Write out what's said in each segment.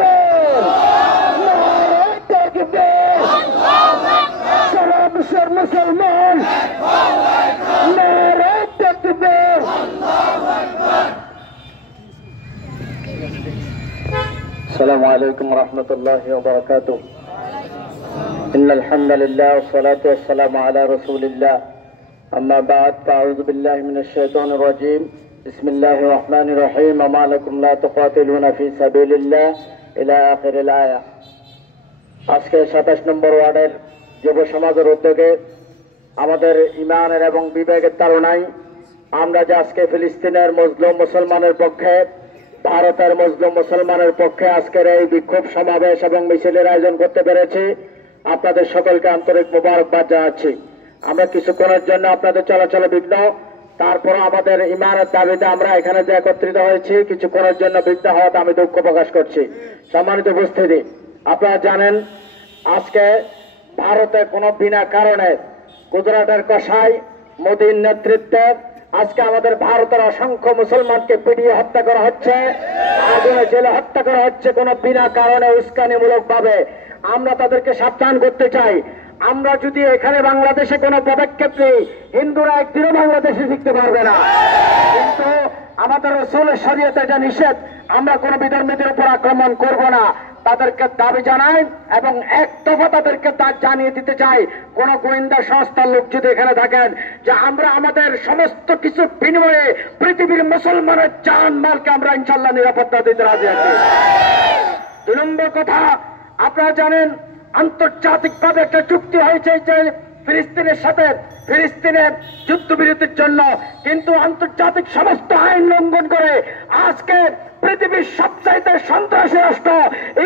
তাকবীর, নারে তাকবীর, সারা বিশ্বের মুসলমান নারে তাকবীর। السلام عليكم ورحمة الله وبركاته. إن الحمد لله والصلاة والسلام على رسول الله. أما بعد فأعوذ بالله من الشيطان الرجيم. بسم الله الرحمن الرحيم. وما لكم لا تقاتلون في سبيل الله إلى آخر الآية. আজকে 27 নম্বর ওয়ার্ডের যুব সমাজের উদ্যোগে আমাদের ইমানের এবং বিবেকের তাড়নায় আমরা যে আজকে ফিলিস্তিনের মজলুম মুসলমানের পক্ষে, ভারতের মজলুম মুসলমানের পক্ষে আজকের এই বিক্ষোভ সমাবেশ এবং মিছিলের আয়োজন করতে পেরেছি, আপনাদের সকলকে আন্তরিক মোবারকবাদ জানাচ্ছি। আমরা কিছুক্ষণের জন্য আপনাদের চলাচলে বিঘ্ন, তারপর আমাদের ইমানের দাবিতে আমরা এখানে যে একত্রিত হয়েছি, কিছুক্ষণের জন্য বিঘ্ন হওয়াতে আমি দুঃখ প্রকাশ করছি। সম্মানিত উপস্থিতি, আপনারা জানেন আজকে ভারতে কোনো বিনা কারণে গুজরাটের কসাই মোদীর নেতৃত্বে আজকে আমাদের ভারতের অসংখ্য মুসলমানকে পিটিয়ে হত্যা করা হচ্ছে, আগুনে জেলে হত্যা করা হচ্ছে কোনো বিনা কারণে উস্কানিমূলক ভাবে। আমরা তাদেরকে সাবধান করতে চাই, আমরা যদি এখানে বাংলাদেশে কোনো পদক্ষেপ নেই, হিন্দুরা একদিনও বাংলাদেশে শিখতে পারবে না। কিন্তু আমাদের রাসূলের শরীয়তে এটা নিষেধ, আমরা কোনো বিধর্মীদের উপর আক্রমণ করব না। তাদেরকে দাবি জানাই এবং এক দফা তাদেরকে জানিয়ে দিতে চাই, কোন গোয়েন্দা সংস্থার লোক যদি এখানে থাকেন, যে আমরা আমাদের সমস্ত কিছু বিনিময়ে পৃথিবীর মুসলমানের জান মালকে আমরা ইনশাল্লাহ নিরাপত্তা দিতে রাজি আছি। 2 নম্বর কথা, আপনারা জানেন আন্তর্জাতিকভাবে একটা চুক্তি হয়েছে যে ফিলিস্তিনের সাথে, ফিলিস্তিনের যুদ্ধবিরতির জন্য, কিন্তু আন্তর্জাতিক সমস্ত আইন লঙ্ঘন করে আজকে পৃথিবীর সবচাইতে সন্ত্রাসী রাষ্ট্র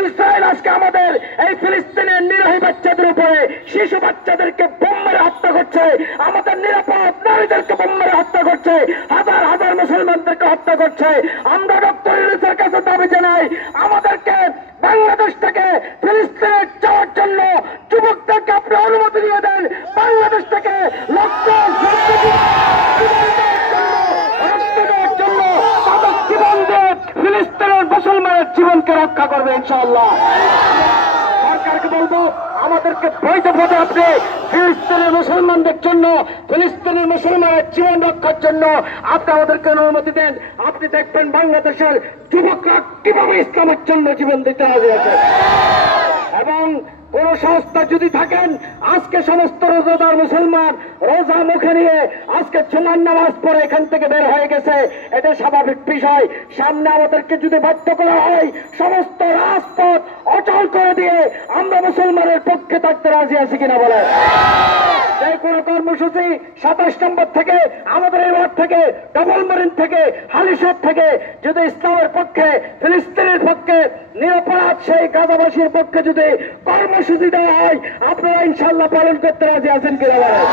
ইসরায়েল আজকে আমাদের এই ফিলিস্তিনের নিরীহ বাচ্চাদের উপরে, শিশু বাচ্চাদেরকে বোম মেরে হত্যা করছে, আমাদের নিরাপদ নারীদেরকে বোম মেরে হত্যা করছে, হাজার হাজার মুসলমানদেরকে হত্যা করছে। আমরা ডক্টর ইউনূসের কাছে দাবি জানাই, আমাদেরকে বাংলাদেশ থেকে ফিলিস্তিনে যাওয়ার জন্য যুবকদেরকে আপনি অনুমতি দিয়ে দেন। বাংলাদেশ থেকে লক্ষ ফিলিস্তিনের মুসলমানের জীবনকে রক্ষা করবে ইনশাআল্লাহ। সরকারকে বলবো, আমাদেরকে বৈধ পথে আপনি ফিলিস্তিনের মুসলমানদের জন্য, ফিলিস্তিনের মুসলমানের জীবন রক্ষার জন্য আপনি আমাদেরকে অনুমতি দেন। আপনি দেখবেন বাংলাদেশের যুবকরা কিভাবে ইসলামের জন্য জীবন দিতে রাজি আছে। এবং কোন সংস্থা যদি থাকেন, আজকে সমস্ত রোজাদার মুসলমান রোজা মুখে নিয়ে আজকে জুমার নামাজ পড়ে এখান থেকে বের হয়ে গেছে, এটা স্বাভাবিক বিষয়। সামনে আমাদেরকে যদি বাধ্য করা হয়, সমস্ত রাজপথ অচল করে দিয়ে আমরা মুসলমানের পক্ষে থাকতে রাজি আছি কিনা বলে। যে কোনো কর্মসূচি 27 নম্বর থেকে, আমাদের এই ওয়ার্ড থেকে, ডবল মরিন থেকে, হালিশহর থেকে যদি ইসলামের পক্ষে, ফিলিস্তিনের পক্ষে, নিরপরাধ সেই গাজাবাসীর পক্ষে যদি কর্মসূচি দেওয়া হয়, আপনারা ইনশাআল্লাহ পালন করতে রাজি আছেন কিনা বলেন।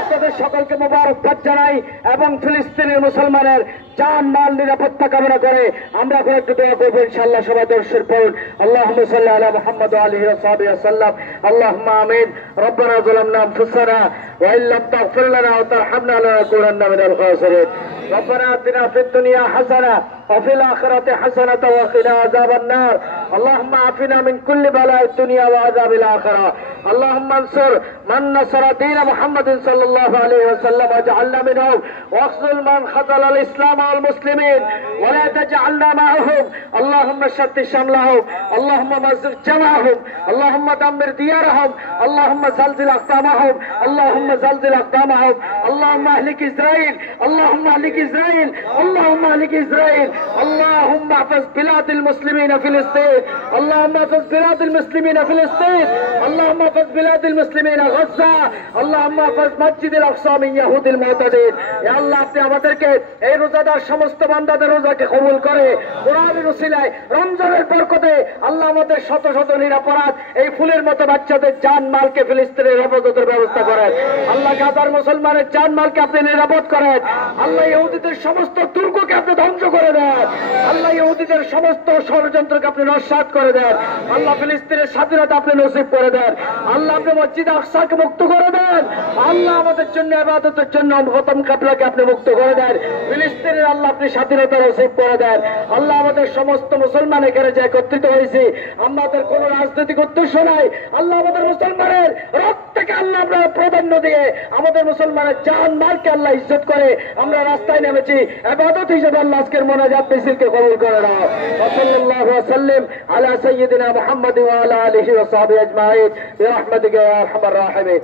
আপনাদের সকলকে মোবারকবাদ জানাই এবং ফিলিস্তিনের মুসলমানের জান মাল নিরাপত্তা কামনা করে আমরা এখন একটু দোয়া করবো ইনশাআল্লাহ। সবাই দর্শের পড়ুন, আল্লাহুম্মা সাল্লি আলা মুহাম্মাদ ওয়া আলিহি ওয়া সাহবিহি ওয়াসাল্লাম। আল্লাহুম্মা আমিন। রব্বানা যালামনা আনফুসানা ওয়া ইল্লাম তাগফির লানা ওয়া তারহামনা লানাকুনান্না মিনাল খাসিরিন। রব্বানা আতিনা ফিদ দুনিয়া হাসানা ওয়া ফিল আখিরাতি হাসানাতাও ওয়া কিনা আযাবান নার। আল্লাহুম্মা আফিনা মিন কুল্লি বালা'id দুনিয়া ওয়া আযাবিল আখিরাহ। اللهم انصر من نصر دين محمد صلى الله عليه وسلم واجعلنا منهم واخذل من خذل الاسلام والمسلمين ولا تجعلنا معهم. اللهم شتت شملهم، اللهم مزق جمعهم، اللهم دمر ديارهم، اللهم زلزل اقدامهم، اللهم زلزل اقدامهم، اللهم اهلك اسرائيل، اللهم اهلك اسرائيل، اللهم اهلك اسرائيل. اللهم احفظ بلاد المسلمين في فلسطين، اللهم احفظ بلاد المسلمين في فلسطين، اللهم احفظ بلاد المسلمين غزة، اللهم احفظ مسجد الاقصى من يهود المعتدين. يا الله আপনি আমাদেরকে এই রোজাদার সমস্ত বান্দাদের রোজাকে কবুল করে কোরআনের উসিলায় রমজানের বরকতে আল্লাহ আমাদের শত শত নিরাপরাধ এই ফুলের মতো বাচ্চাদের জান মালকে ফিলিস্তিনের হেফাজতের ব্যবস্থা করেন। আল্লাহ গাজার মুসলমানের জানমালকে আপনি নিরাপদ করেন। আল্লাহ ইহুদিদের সমস্ত দুর্গকে আপনি ধ্বংস করে দেন। আল্লাহ ইহুদিদের সমস্ত ষড়যন্ত্রকে আপনি নস্যাৎ করে দেন। আল্লাহ ফিলিস্তিনের স্বাধীনতা আপনি নসিব করে দেন। আল্লাহ আপনি মসজিদ আকসাকে মুক্ত করে দেন। আল্লাহ আমাদের জন্য ইবাদতের জন্য খতম কাফলাকে আপনি মুক্ত করে দেন। ফিলিস্তিনের আল্লাহ আপনি স্বাধীনতা নসিব করে দেন। আল্লাহ আমাদের সমস্ত মুসলমান এখানে যে একত্রিত হয়েছি, আমাদের কোন রাজনৈতিক উদ্দেশ্য নাই। আল্লাহ আমাদের মুসলমানের রক্তকে আল্লাহ আমরা প্রাধান্য দিয়ে আমাদের মুসলমানের জান মালকে আল্লাহ ইজ্জত করে আমরা রাস্তায় নেমেছি ইবাদত হিসেবে। আল্লাহ আজকের মোনাজাত মিছিলকে কবুল করে নাও। সাল্লাল্লাহু ওয়াসাল্লাম আলা সাইয়্যিদিনা মুহাম্মদ ওয়া আলা আলিহি ওয়া সাহবিহি আজমাইন বিরহমাতিকা ইয়া আরহামার রাহিমিন।